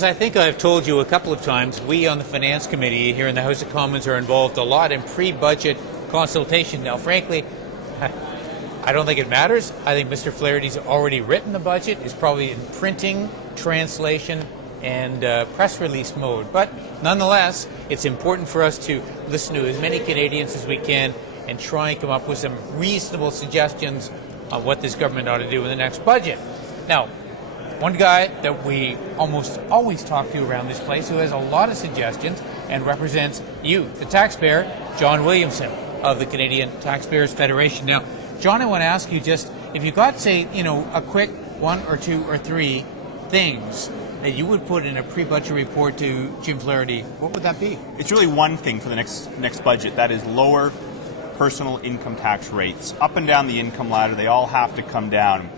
as I think I've told you a couple of times, we on the Finance Committee here in the House of Commons are involved a lot in pre-budget consultation. Now, frankly, I don't think it matters. I think Mr. Flaherty's already written the budget. It's probably in printing, translation, and press release mode. But nonetheless, it's important for us to listen to as many Canadians as we can and try and come up with some reasonable suggestions on what this government ought to do in the next budget. Now, one guy that we almost always talk to around this place who has a lot of suggestions and represents you, the taxpayer, John Williamson of the Canadian Taxpayers Federation. Now, John, I want to ask you just, if you got, say, a quick one or two or three things that you would put in a pre-budget report to Jim Flaherty, what would that be? It's really one thing for the next budget, that is lower personal income tax rates. Up and down the income ladder, they all have to come down.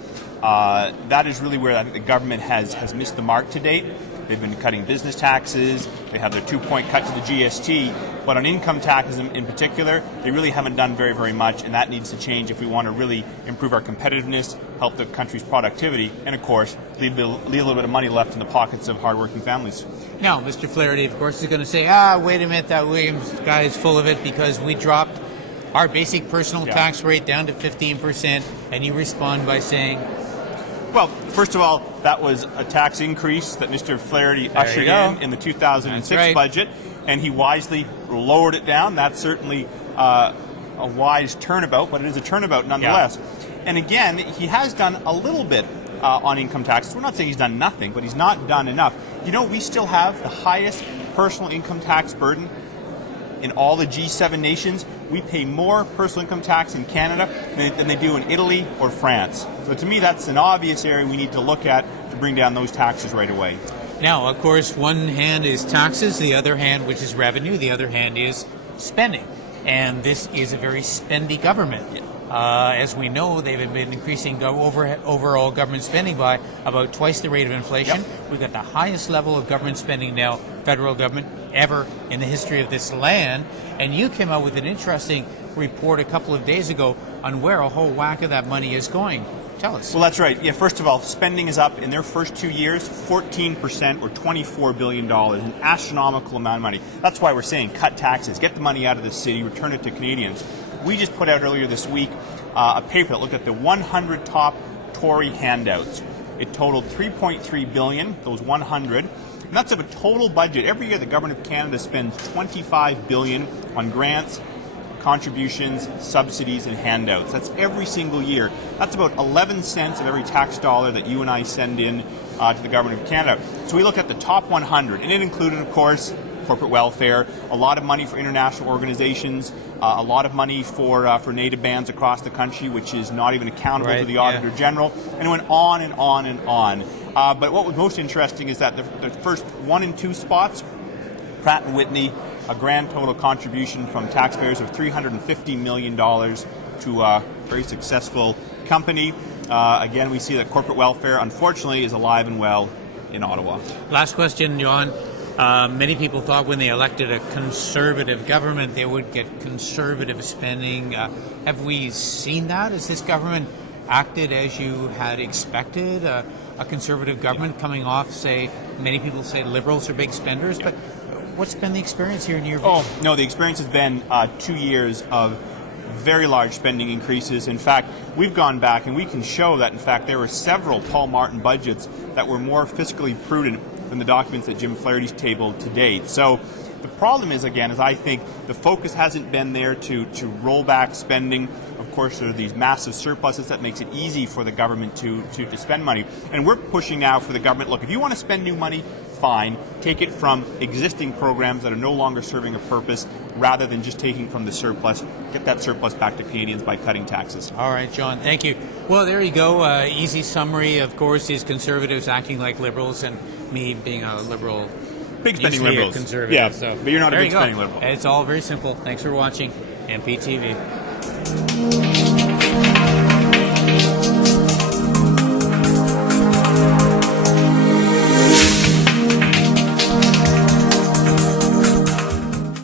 That is really where I think the government has missed the mark to date. They've been cutting business taxes, they have their 2-point cut to the GST, but on income taxes in particular, they really haven't done very, very much, and that needs to change if we want to really improve our competitiveness, help the country's productivity, and of course, leave a little bit of money left in the pockets of hardworking families. Now, Mr. Flaherty, of course, is going to say, wait a minute, that Williams guy is full of it because we dropped our basic personal tax rate down to 15%, and you respond by saying, well, first of all, that was a tax increase that Mr. Flaherty ushered in the 2006 budget, and he wisely lowered it down. That's certainly a wise turnabout, but it is a turnabout nonetheless. Yeah. And again, he has done a little bit on income taxes. We're not saying he's done nothing, but he's not done enough. We still have the highest personal income tax burden in all the G7 nations. We pay more personal income tax in Canada than they do in Italy or France. So to me, that's an obvious area we need to look at to bring down those taxes right away. Now, of course, one hand is taxes, the other hand, which is revenue, the other hand is spending. And this is a very spendy government. As we know, they've been increasing overall government spending by about twice the rate of inflation. Yep. We've got the highest level of government spending now, federal government, ever in the history of this land. And you came out with an interesting report a couple of days ago on where a whole whack of that money is going. Tell us. Well, that's right. Yeah, first of all, spending is up in their first 2 years, 14% or $24 billion, an astronomical amount of money. That's why we're saying cut taxes, get the money out of the city, return it to Canadians. We just put out earlier this week a paper that looked at the 100 top Tory handouts. It totaled $3.3 billion, those 100. And that's of a total budget. Every year the Government of Canada spends $25 billion on grants, contributions, subsidies, and handouts. That's every single year. That's about 11 cents of every tax dollar that you and I send in to the Government of Canada. So we looked at the top 100, and it included, of course, corporate welfare, a lot of money for international organizations, a lot of money for native bands across the country, which is not even accountable to the Auditor General, and it went on and on and on. But what was most interesting is that the first 1 and 2 spots, Pratt & Whitney, a grand total contribution from taxpayers of $350 million to a very successful company. Again, we see that corporate welfare, unfortunately, is alive and well in Ottawa. Last question, John. Many people thought when they elected a conservative government, they would get conservative spending. Have we seen that? Has this government acted as you had expected? A conservative government coming off, say, many people say liberals are big spenders, but what's been the experience here in your view? Oh, no, the experience has been 2 years of very large spending increases. In fact, we've gone back and we can show that, in fact, there were several Paul Martin budgets that were more fiscally prudent than the documents that Jim Flaherty's tabled to date. So the problem is, again, is I think the focus hasn't been there to roll back spending. Of course, there are these massive surpluses that makes it easy for the government to spend money. And we're pushing now for the government, look, if you want to spend new money, fine. Take it from existing programs that are no longer serving a purpose rather than just taking from the surplus. Get that surplus back to Canadians by cutting taxes. All right, John, thank you. Well, there you go. Easy summary, of course, these conservatives acting like liberals and me being a liberal. Big spending liberals. Conservative. Yeah, so but you're not a big spending liberal. It's all very simple. Thanks for watching MPtv.